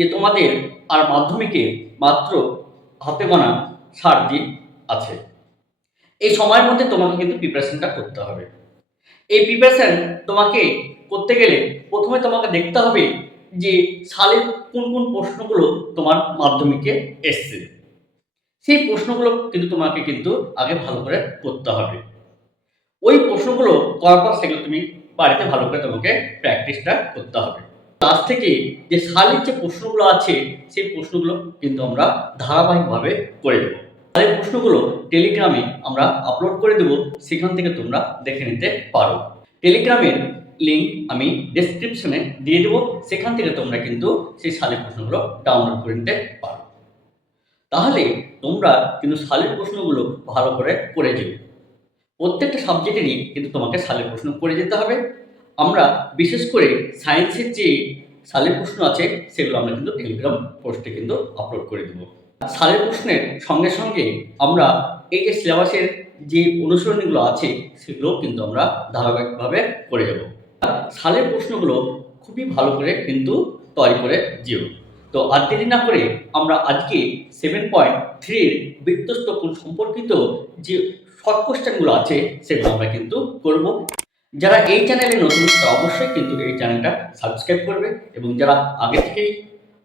যে তোমাদের আর মাধ্যমিকে মাত্র হাতে গোনা ষাট দিন আছে। এই সময়ের মধ্যে তোমাকে কিন্তু প্রিপারেশনটা করতে হবে। এই প্রিপারেশন তোমাকে করতে গেলে প্রথমে তোমাকে দেখতে হবে যে সালের কোন কোন প্রশ্নগুলো তোমার মাধ্যমিকে এসছে। সেই প্রশ্নগুলো কিন্তু তোমাকে কিন্তু আগে ভালো করে করতে হবে। ওই প্রশ্নগুলো করার পর সেগুলো তুমি বাড়িতে ভালো করে তোমাকে প্র্যাকটিসটা করতে হবে। ক্লাস থেকে যে সালের যে প্রশ্নগুলো আছে, সেই প্রশ্নগুলো কিন্তু আমরা ধারাবাহিকভাবে করে দেবো সালের প্রশ্নগুলো টেলিগ্রামে আমরা আপলোড করে দেবো, সেখান থেকে তোমরা দেখে নিতে পারো। টেলিগ্রামের লিঙ্ক আমি ডেসক্রিপশনে দিয়ে দেবো, সেখান থেকে তোমরা কিন্তু সেই সালের প্রশ্নগুলো ডাউনলোড করে নিতে পারো। তাহলে তোমরা কিন্তু সালের প্রশ্নগুলো ভালো করে করে যাবে প্রত্যেকটা সাবজেক্টেরই কিন্তু তোমাকে সালের প্রশ্ন করে যেতে হবে। আমরা বিশেষ করে সায়েন্সের যে সালের প্রশ্ন আছে, সেগুলো আমরা কিন্তু টেলিগ্রাম পোস্টে কিন্তু আপলোড করে দেবো। সালের প্রশ্নের সঙ্গে সঙ্গে আমরা এই যে সিলেবাসের যে অনুসরণীগুলো আছে সেগুলো কিন্তু আমরা ধারাবাহিকভাবে করে যাব সালের প্রশ্নগুলো খুবই ভালো করে কিন্তু তৈরি করে যেও তো আর দেরি না করে আমরা আজকে সেভেন পয়েন্ট থ্রির বৃত্তস্থ সম্পর্কিত যে শর্ট কোশ্চেনগুলো আছে, সেগুলো আমরা কিন্তু করব। যারা এই চ্যানেলে নতুন, তারা অবশ্যই কিন্তু এই চ্যানেলটা সাবস্ক্রাইব করবে এবং যারা আগে থেকেই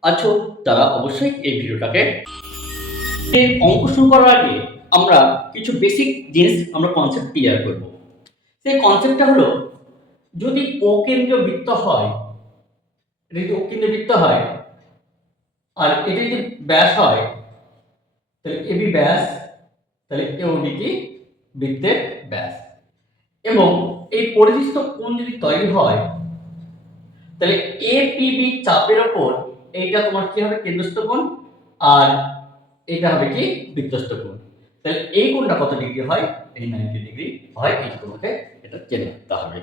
আছো, তারা অবশ্যই এই ভিডিওটাকে অঙ্ক শুরু করার আগে আমরা কিছু বেসিক জিনিস আমরা কনসেপ্ট ক্লিয়ার করব। সেই কনসেপ্টটা হলো, যদি অকেন্দ্রীয় বৃত্ত হয় যদি কেন্দ্রীয় বৃত্ত হয়, আর এটা যদি ব্যাস হয়, তাহলে এবি ব্যাস, তাহলে এওডি কি বৃত্তের ব্যাস। এবং এই পরিদৃষ্ট কোণ যদি তৈরি হয়, তাহলে এ পিবি চাপের ওপর এইটা তোমার কি হবে? কেন্দ্রস্থ কোণ। আর এটা হবে কি? বৃত্তস্থ কোণ। তাহলে এই কোণটা কত ডিগ্রি হয়? এই নাইনটি ডিগ্রি হয়, এই তোমাকে এটা জেনে রাখতে হবে।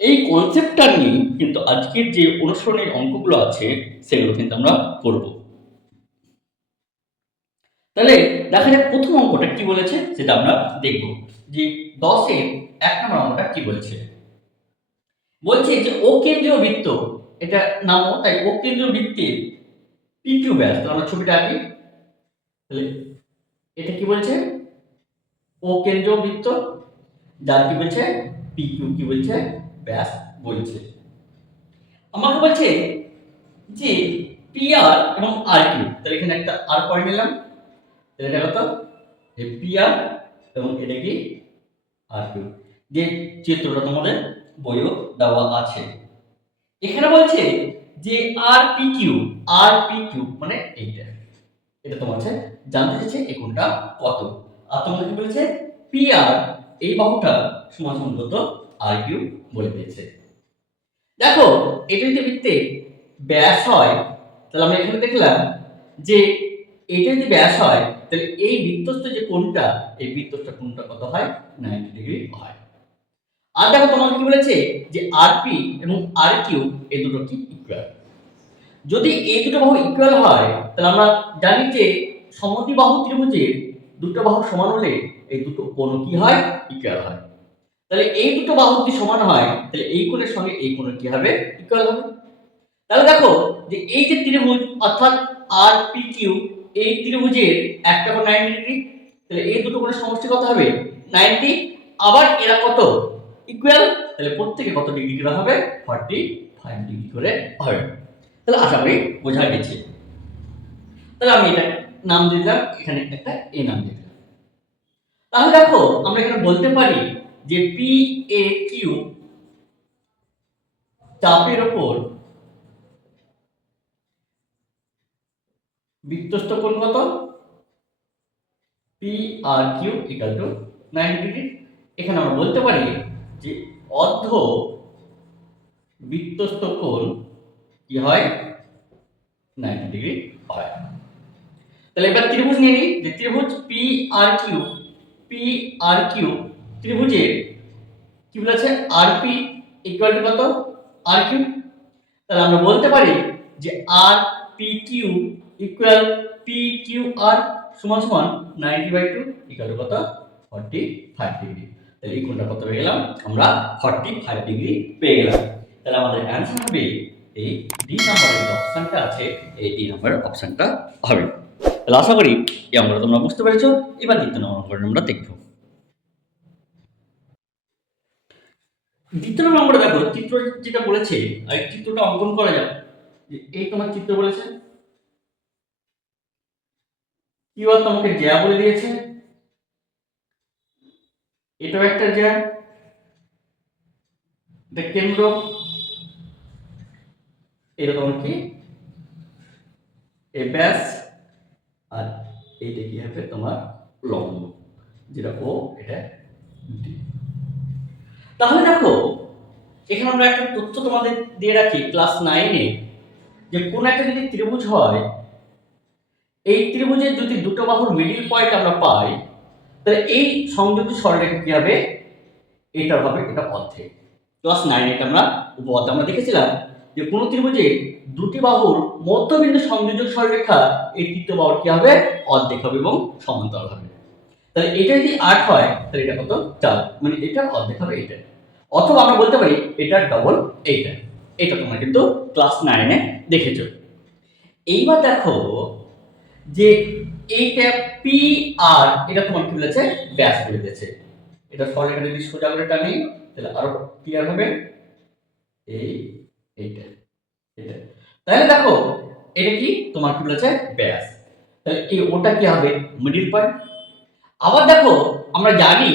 এই কনসেপ্টটা নিয়ে কিন্তু আজকের যে অনুসরণের অঙ্কগুলো আছে, সেগুলো কিন্তু আমরা করব। তাহলে দেখা যাক প্রথম অঙ্কটা কি বলেছে, সেটা আমরা দেখব। যে দশের এক নম্বর অঙ্কটা কি বলছে? বলছে যে ও কেন্দ্রীয় বৃত্ত, এটা নামও তাই ও কেন্দ্রীয় বৃত্তের পি কিউ ব্যাস তো আমরা ছবিটা আঁকি। এটা কি বলছে? ও কেন্দ্রীয় বৃত্ত, যার কি বলছে? পি কিউ কি বলছে? ব্যাস, বলছে। আমাকে বলছে যে পি আর এবং আর কিউ তাহলে এখানে একটা আর পয়েন্ট নিলাম। তাহলে এটা কত? এই পি আর এবং এটা কি? কিউ যে চিত্রটা তোমাদের বইও দেওয়া আছে। এখানে বলছে যে R P Q R P Q মানে এইটা। এটা তোমার হচ্ছে জানতে চাইছে এই কোণটা কত। আর তোমাদের কি বলেছে? পি আর এই বাহুটা সমান কত আর কিউ বলে দিয়েছে। দেখো, এটা যদি বৃত্তে ব্যাস হয়, তাহলে আমরা এখানে দেখলাম যে এটা যদি ব্যাস হয় তাহলে এই বৃত্তস্থ যে কোণটা, এই বৃত্তস্থ কোণটা কত হয়? নাইনটি ডিগ্রি হয়। আর দেখো তোমাকে কি বলেছে যে আরপি এবং আর কিউ এই দুটো কি ইকুয়াল যদি এই দুটো বাহু ইকুয়াল হয়, তাহলে আমরা জানি যে সমদ্বিবাহু ত্রিভুজে দুটো বাহু সমান হলে এই দুটো কোণ কি হয়? ইকুয়াল হয়। তাহলে এই দুটো বাহু যদি সমান হয়, তাহলে এই কোণের সঙ্গে এই কোণের কি হবে? ইকুয়াল হবে। তাহলে দেখো যে এই যে ত্রিভুজ, অর্থাৎ আর পি কিউ এই ত্রিভুজের একটা কোণ নাইনটি ডিগ্রি তাহলে এই দুটো কোণের সমষ্টি কত হবে? নাইনটি আবার এরা কত? ইকুয়াল তাহলে প্রত্যেকে কত ডিগ্রি করে হবে? ফর্টি ফাইভ ডিগ্রি করে হবে। তাহলে আশা করি বোঝা গেছে। তাহলে আমি এটা নাম দিলাম, এখানে একটা এ নাম দিলাম। তাহলে দেখো, আমরা এখানে বলতে পারি যে পি এ কিউ চাপের ওপর বৃত্তস্থ কোণ কত? P R Q equal to nine degree এখানে আমরা বলতে পারি যে অর্ধ বৃত্তস্থ কোণ কি হয়? নাইনটি ডিগ্রি হয়। তাহলে এবার ত্রিভুজ নিয়ে নিই, যে ত্রিভুজ P R Q P R Q ত্রিভুজের কি বলেছে? আর পি ইকুয়াল টু কত? আর কিউ তাহলে আমরা বলতে পারি যে R P Q equal P Q R সমান সমান ninety by two equal to কত? ফর্টি ফাইভ ডিগ্রি তাহলে এই কোণটা কত পেয়ে গেলাম? আমরা ফর্টি ফাইভ ডিগ্রি পেয়ে গেলাম। তাহলে আমাদের অ্যান্সার হবে এই ডি নাম্বারের যে অপশানটা আছে, এই ডি নাম্বারের অপশানটা হবে। তাহলে আশা করি এই অঙ্কটা তোমরা বুঝতে পেরেছ। এবার দ্বিতীয় নম্বর অঙ্কটা আমরা দেখব। দ্বিতীয় নম্বর দেখো, চিত্র যেটা বলেছে আর চিত্রটা অঙ্কন করা যাক। এই তোমার চিত্র বলেছে? কিউআর তোমাকে জ্যা বলে দিয়েছে? এটাও একটা জ্যা এটা কেন্দ্র। তোমার কি? এ ব্যাস। আর এইটা কি হবে তোমার লম্ব যেটা ও এটা ডি। তাহলে দেখো এখানে আমরা একটা তথ্য তোমাদের দিয়ে রাখি ক্লাস নাইনে যে কোন একটা যদি ত্রিভুজ হয় এই ত্রিভুজের যদি দুটো বাহুর মিডিল পয়েন্ট আমরা পাই, তাহলে এই সংযুক্ত সরলরেখা কি হবে? এটা হবে, এটা অর্ধেক। ক্লাস নাইন এটা আমরা উপপাদ্য আমরা দেখেছিলাম যে কোনো ত্রিভুজে দুটি বাহুর মধ্যবিন্দু সংযোজক সরলরেখা এই তৃতীয় বাহুর কি হবে? অর্ধেক হবে এবং সমান্তরাল হবে। তাহলে এটা যদি আট হয়, তাহলে এটা কত? চার। মানে এটা অর্ধেক হবে এটা অথবা আমরা বলতে পারি এটা ডবল এইটা। এটা তোমরা কিন্তু ক্লাস নাইনে দেখেছ। এইবার দেখো যে এইটা পি আর এটা তোমার কি বলেছে? ব্যাস বলে দিয়েছে। এটা সরলরেখা যদি সোজা করে টানি তাহলে আরও ক্লিয়ার হবে। এই, এইটা এটা তাহলে দেখো, এটা কি? তোমার কি বলেছে? ব্যাস। তাহলে এই ওটা কি হবে? মিডিল পয়েন্ট আবার দেখো, আমরা জানি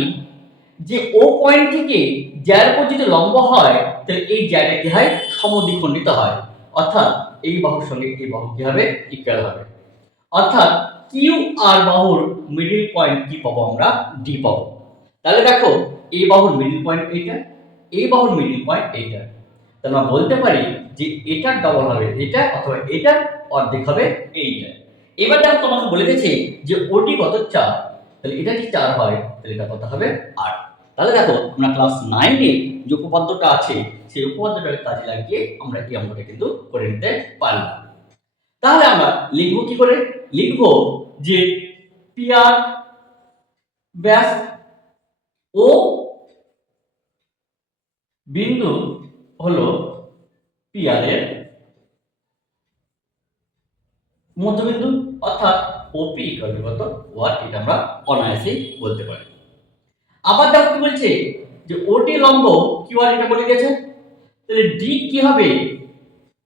যে ও পয়েন্ট থেকে জ্যার উপর যদি লম্ব হয়, তাহলে এই জ্যাটা কি হয়? সমদ্বিখণ্ডিত হয়। অর্থাৎ এই বাহুর সঙ্গে এই বাহু কি হবে? ইকুয়াল হবে। অর্থাৎ কিউ আর বাহুর মিডিল পয়েন্ট কি পাবো আমরা? ডি পাবো। তাহলে দেখো এই বাহুর মিডিল পয়েন্ট এইটা এই বাহুর মিডিল পয়েন্ট এইটা। তাহলে আমরা বলতে পারি যে এটার ডবল হবে এটা অথবা এটার অর্ধেক হবে এইটা। এবার দেখো তোমাকে বলে দিয়েছে যে ওটি কত? চার। তাহলে এটা যদি চার হয়, তাহলে এটা কত হবে? আট। তাহলে দেখো, আমরা ক্লাস নাইনে যে উপপাদ্যটা আছে, সেই উপপাদ্যটাকে কাজে লাগিয়ে আমরা এই অঙ্কটা কিন্তু করে নিতে পারলাম। তাহলে আমরা লিখব কি করে? লিখব যে পিআর ব্যাস ও বিন্দু হলো পিআর এর মধ্যবিন্দু, অর্থাৎ ওপি ইকুয়াল কত? ওয়াট, এটা আমরা অনায়াসেই বলতে পারি। আবার দেখো কি বলছে যে ওটি লম্ব কিউআর এটা বলে দিয়েছে। তাহলে ডি কি হবে?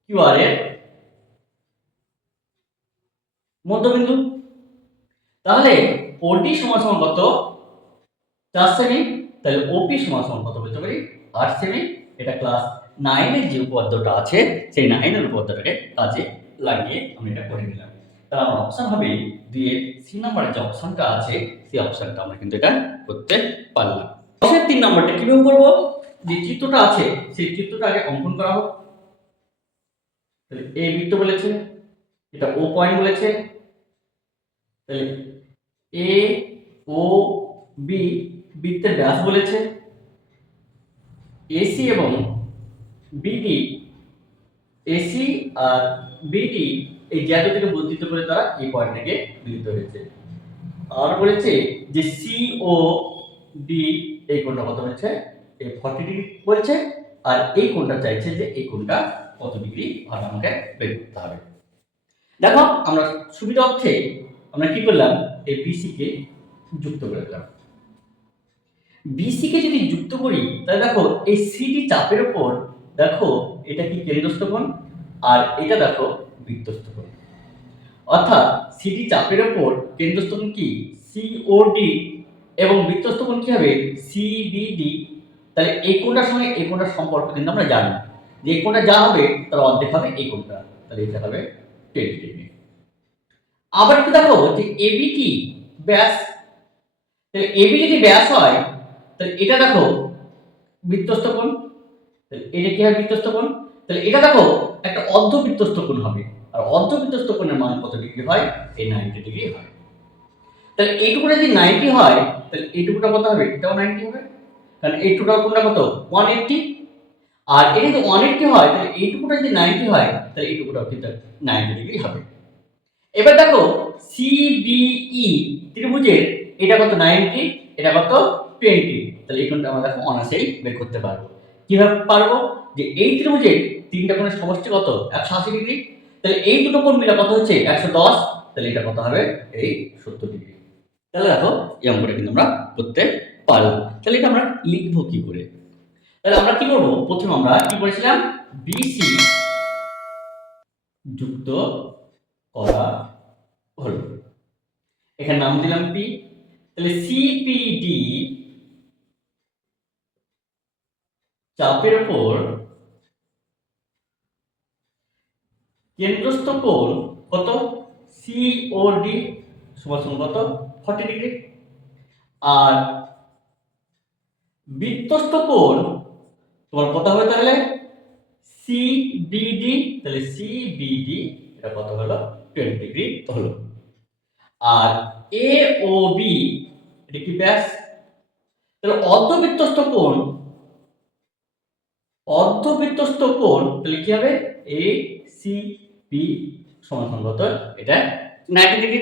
কিউআর এর মধ্যবিন্দু। তাহলে ওটি সমান সমান কত? চার সেমি তাহলে ওপি সমান সমান কত বলতে পারি? আট সেমি এটা ক্লাস নাইনের যে উপপাদ্যটা আছে, সেই নাইনের উপপাদ্যটাকে কাজে লাগিয়ে আমি এটা করে নিলাম। তাহলে আমার অপশান হবে দিয়ে সি নাম্বারের যে অপশনটা আছে, সেই অপশানটা আমরা কিন্তু এটা করতে পারলাম। অপশনের তিন নাম্বারটা কীভাবে করব? যে চিত্রটা আছে, সেই চিত্রটা আগে অঙ্কন করা হোক। তাহলে এ বৃত্ত বলেছে, এটা ও পয়েন্ট বলেছে তাহলে এ ও বি বৃত্তের ব্যাস বলেছে। এসি এবং বিডি এসি আর বিডি এই জ্যাদু থেকে বর্ধিত করে তারা এই পয়েন্ট থেকে হয়েছে আর বলেছে যে সি ও ডি এই কোণটা কত বলেছে এই ফর্টি ডিগ্রি বলছে। আর এই কোণটা চাইছে যে এই কোণটা কত ডিগ্রি ভালো আমাকে বের করতে হবে। দেখো, আমরা সুবিধা অর্থে আমরা কি করলাম? এই বিসি কে যুক্ত করে দিলাম। বিসি কে যদি যুক্ত করি, তাহলে দেখো, এই সিডি চাপের উপর দেখো, এটা কি কেন্দ্রস্থ কোণ আর এটা দেখো বৃত্তস্থ কোণ অর্থাৎ সিডি চাপের উপর কেন্দ্রস্থ কোণ কি সিওডি এবং বৃত্তস্থ কোণ কি হবে? সিবিডি তাহলে এই কোণটার সঙ্গে এই কোণটার সম্পর্ক কিন্তু আমরা জানি। যে এই কোণটা যা হবে, তার অর্ধেক হবে এই কোণটা। তাহলে এটা হবে টেন ডিগ্রি আবার একটু দেখো, যে এবি কি? ব্যাস। তাহলে এবি যদি ব্যাস হয়, তাহলে এটা দেখো, বৃত্তস্থ কোণ। এটা কি হবে বৃত্তস্থ কোণ? তাহলে এটা দেখো, একটা অর্ধ বৃত্তস্থ কোণ হবে। আর অর্ধ বৃত্তস্থ কোণের মান কত ডিগ্রি হয়? এই নাইনটি ডিগ্রি হয়। তাহলে এইটুকুটা যদি নাইনটি হয়, তাহলে এইটুকুটা কত হবে? এটাও নাইনটি হবে। কারণ এইটুকুটা কোণটা কত? ওয়ান এইটটি আর এটা যদি ওয়ান এইটটি হয়, তাহলে এইটুকুটা যদি নাইনটি হয়, তাহলে এইটুকুটাও কিন্তু নাইনটি ডিগ্রি হবে। এবার দেখো সিবিই ত্রিভুজের এটা কত নাইনটি এটা কত টোয়েন্টি তাহলে এই কোণটা আমরা দেখো অনার্সেই বের করতে পারব। কীভাবে পারব? যে এই ত্রিভুজের তিনটা কোণের সমষ্টি কত? একশো আশি ডিগ্রি। তাহলে এই দুটো কোণ মিলে কত হচ্ছে? একশো দশ। তাহলে এটা কত হবে? এই সত্তর ডিগ্রি। তাহলে দেখো এই অঙ্কটা কিন্তু আমরা করতে পারলাম তাহলে এটা আমরা লিখব কি করে? তাহলে আমরা কি করব? প্রথমে আমরা কি করেছিলাম? বিসি যুক্ত করা হলো। এখানে নাম দিলাম পি তাহলে সিপিডি চাপের উপর কেন্দ্রস্থ কোণ কত? সিওডি সমান কত? ফর্টি ডিগ্রি আর বৃত্তস্থ কোণ তোমার কত হবে তাহলে? সিবিডি তাহলে সিবিডি এটা কত হলো? টোয়েন্টি ডিগ্রি হলো। আর এ ও বি এটা কি ব্যাস? তাহলে অর্ধবৃত্তস্থ কোণ অর্ধবৃত্তস্থ কোণ, তাহলে কি হবে? এ সি বি সমান এটা নাইনটি ডিগ্রি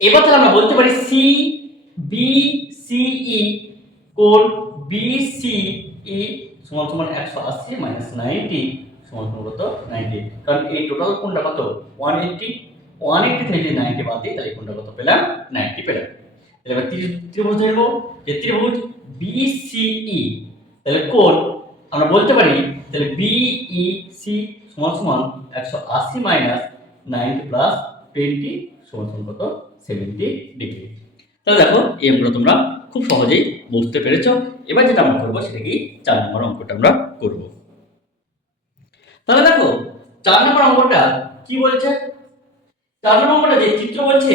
এবার তাহলে আমরা বলতে পারি সি বি সি ই কোণ বি সি ই সমান সমান একশো আশি মাইনাস নাইনটি সমান কত নাইনটি কারণ এই টোটাল কোণটা কত? ওয়ান এইটটি ওয়ান এইটটি থেকে নাইনটি বাদ দিই, তাহলে কোণটা কত পেলাম? নাইনটি পেলাম। তাহলে এবার ত্রি- ত্রিভুজ ধরবো যে ত্রিভুজ বিসিই তাহলে কোণ আমরা বলতে পারি, তাহলে বিইসি সমান সমান একশো আশি মাইনাস নাইনটি প্লাস টোয়েন্টি সমান সমান কত? সেভেন্টি ডিগ্রি তাহলে দেখো, এই অঙ্কটা তোমরা খুব সহজেই বুঝতে পেরেছ। এবার যেটা আমরা করব, সেটা কি? চার নম্বর অঙ্কটা আমরা করব। তাহলে দেখো, চার নম্বর অঙ্কটা কি বলছে? চার নম্বর অঙ্কটা যে চিত্র বলছে,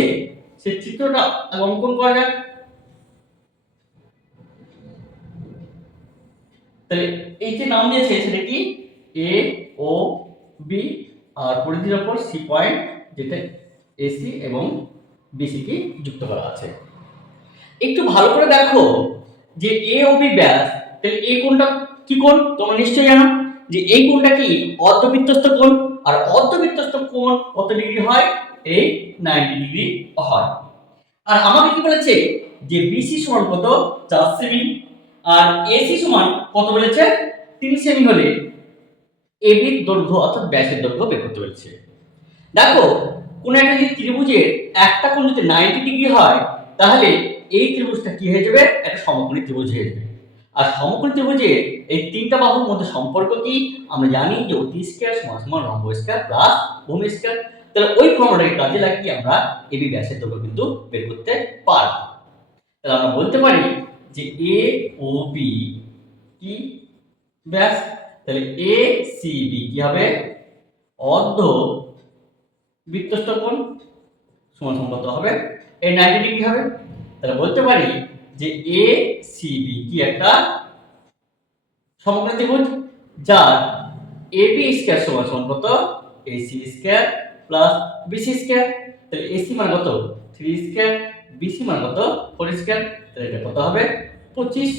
সেই চিত্রটা অঙ্কন করা যাক। তাহলে এই যে নাম দিয়েছে, সেটা কি? এ ও বি আর পরিধির ওপর সি পয়েন্ট যেটা এসি এবং বিসি কে যুক্ত করা আছে। একটু ভালো করে দেখো যে এ ও বি ব্যাস, তাহলে এ কোনটা, কি কোন? তোমরা নিশ্চয়ই জানো। যে এই কোণটা কি? অর্ধবৃত্তস্থ কোণ। আর অর্ধবৃত্তস্থ কোণ কত ডিগ্রি হয়? এই নাইনটি ডিগ্রি হয়। আর আমাকে কি বলেছে? যে বিসি সমান কত? চার সেমি আর এসি সমান কত বলেছে? তিন সেমি হলে এবির দৈর্ঘ্য অর্থাৎ ব্যাসের দৈর্ঘ্য বের করতে বলেছে। দেখো, কোন একটা যদি ত্রিভুজের একটা কোণ যদি নাইনটি ডিগ্রি হয়, তাহলে এই ত্রিভুজটা কি হয়ে যাবে? একটা সমকোণী ত্রিভুজ হয়ে যাবে। আর সমকোণী ত্রিভুজের এই তিনটা বাহুর মধ্যে সম্পর্ক কি? আমরা জানি যে অতি স্কয়ার সমান সমান রম্ব স্কয়ার প্লাস ভূমি স্কয়ার। তাহলে ওই ফর্মুলাকে কাজে লাগিয়ে আমরা এবি ব্যাসের দৈর্ঘ্য কিন্তু বের করতে পারব। তাহলে আমরা বলতে পারি যে এ ও বি কি ব্যাস? তাহলে এ সি বি কি হবে? অর্ধ বৃত্তস্থ কোণ সমান কত হবে। এই নাইনটি ডিগ্রি হবে? তাহলে বলতে পারি যে এ সি বি কি একটা সমগ্র ত্রিভুজ যার এ বি স্কয়ার সমান সমান কত? A C square plus BC square তাহলে এসি মান কত? থ্রি স্কয়ার বিসি মান কত? ফোর স্কয়ার তাহলে এটা কত হবে? পঁচিশ।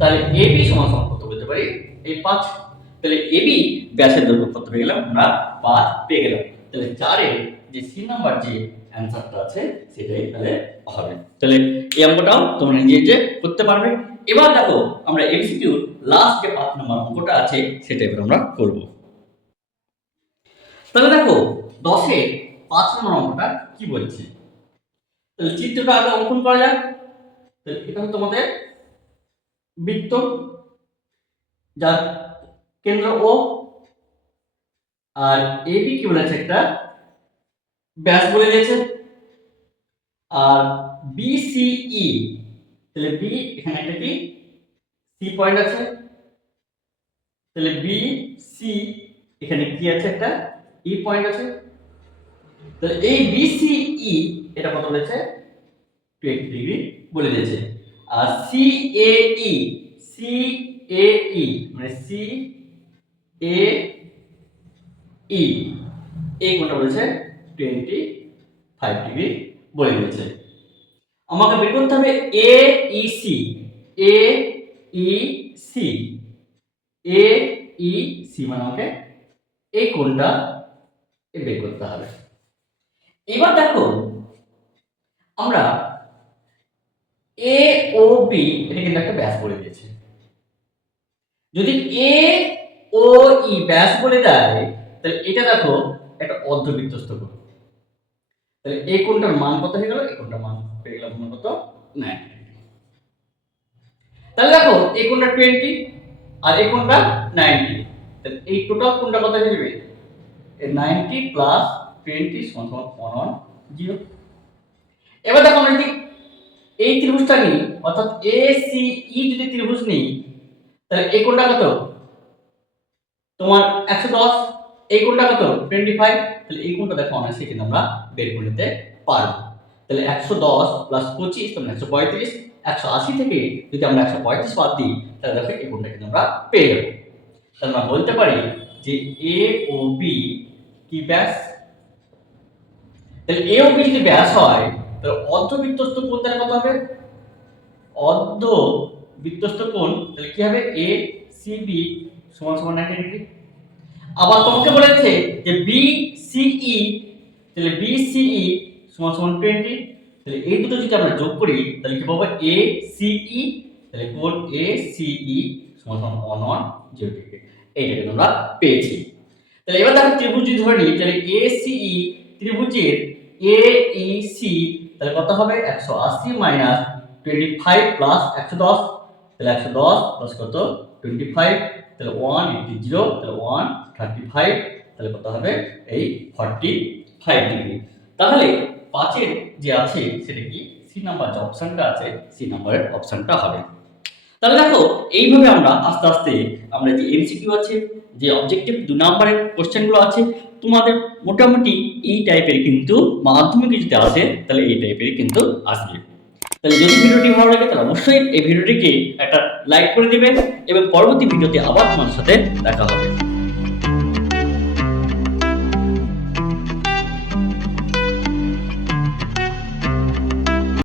তাহলে এবি সমান সমান কত বলতে পারি? এই পাঁচ। তাহলে এবি ব্যাসের দৈর্ঘ্য কত পেয়ে গেলাম? আমরা পাঁচ পেয়ে গেলাম। তাহলে চারের যে সি নাম্বার যে অ্যান্সারটা আছে, সেটাই তাহলে হবে। তাহলে এই অঙ্কটাও তোমরা নিজে নিজে করতে পারবে। এবার দেখো, আমরা এমসিকিউর লাস্ট যে পাঁচ নম্বর অঙ্কটা আছে, সেটা এবার আমরা করব। তাহলে দেখো, দশে পাঁচ নম্বর অঙ্কটা কি বলছে? তাহলে চিত্রটা আগে অঙ্কন করা যাক। তাহলে এটা হচ্ছে তোমাদের বৃত্ত, যার কেন্দ্র ও আর এবি কি বলেছে একটা? ব্যাস বলে দিয়েছে। আর বি বিসিই তাহলে বি এখানে একটা কি? সি পয়েন্ট আছে। তাহলে বি সি এখানে কি আছে একটা? ই পয়েন্ট আছে। তাহলে এই বি বিসিই এটা কত বলেছে? টোয়েন্টি ডিগ্রি বলে দিয়েছে। আর C A E C A ই মানে সি এ ই এই কোনটা বলেছে? টোয়েন্টি ফাইভ ডিগ্রি বলে দিয়েছে। আমাকে বের করতে হবে A E C A E C A E C মানে আমাকে এই কোনটা বের করতে হবে। এবার দেখো, আমরা এ ও বি এটা কিন্তু একটা ব্যাস বলে দিয়েছে। যদি এ ও ই ব্যাস বলে দেয়, তাহলে এটা দেখো একটা অর্ধবৃত্তস্থ কোণ। তাহলে এই কোনটার মান কত হয়ে গেল? এই কোণটার মান পেয়ে গেলাম আমরা কত? নাইনটি তাহলে দেখো এই কোনটা টোয়েন্টি আর এই কোনটা নাইনটি তাহলে এই টোটাল কোণটা কত হয়ে যাবে? নাইনটি প্লাস টোয়েন্টি সমান সমান ওয়ান ওয়ান জিরো এবার দেখো আমরা যদি এই ত্রিভুজটা নিই, অর্থাৎ এ সি ই যদি ত্রিভুজ নিই, তাহলে এই কোনটা কত? তোমার একশো দশ। এই কোণটা কত? টোয়েন্টি ফাইভ তাহলে এই কোণটা দেখো অনায়াসে কিন্তু আমরা বের করে নিতে পারব। তাহলে একশো দশ প্লাস পঁচিশ মানে একশো পঁয়ত্রিশ, একশো আশি থেকে যদি আমরা একশো পঁয়ত্রিশ বাদ দিই, তাহলে দেখো এই কোণটা কিন্তু আমরা পেয়ে যাব। তাহলে আমরা বলতে পারি যে এ ও বি কি ব্যাস? তাহলে এ ও বি যদি ব্যাস হয়, তাহলে অর্ধবৃত্তস্থ কোণ তাহলে কত হবে? অর্ধ বৃত্তস্থ কোণ, তাহলে কি হবে? এ সি বি সমান সমান 90 ডিগ্রি আবার তোমাকে বলেছে যে বি সিই তাহলে বি সিই সমান সমান 20 তাহলে এই দুটো যদি আমরা যোগ করি, তাহলে কি পাবো? এ সিই তাহলে কোণ এ সিই সমান সমান 1 1 0 ডিগ্রি এইটাকে তোমরা পেয়েছি। তাহলে এবার দেখো ত্রিভুজ যদি ধরে নিই, তাহলে এ সিই ত্রিভুজের এ ই সি তাহলে কত হবে? একশো আশি মাইনাস টোয়েন্টি ফাইভ প্লাস একশো দশ। তাহলে একশো দশ প্লাস কত? টোয়েন্টি ফাইভ তাহলে ওয়ান এইটি জিরো তাহলে ওয়ান থার্টি ফাইভ তাহলে কত হবে? এই ফর্টি ফাইভ ডিগ্রি তাহলে পাঁচের যে আছে, সেটা কি? সি নাম্বার যে অপশানটা আছে সি নাম্বারের অপশানটা হবে। তাহলে দেখো, এইভাবে আমরা আস্তে আস্তে আমরা যে এমসিকিউ আছে, যে অবজেক্টিভ দু নাম্বারের কোশ্চেনগুলো আছে, তোমাদের মোটামুটি এই টাইপের কিন্তু মাধ্যমিকে যদি আসে, তাহলে এই টাইপের কিন্তু আসবে। তাহলে যদি ভিডিওটি ভালো লাগে, তাহলে অবশ্যই এই ভিডিওটিকে একটা লাইক করে দিবেন এবং পরবর্তী ভিডিওতে আবার তোমার সাথে দেখা হবে।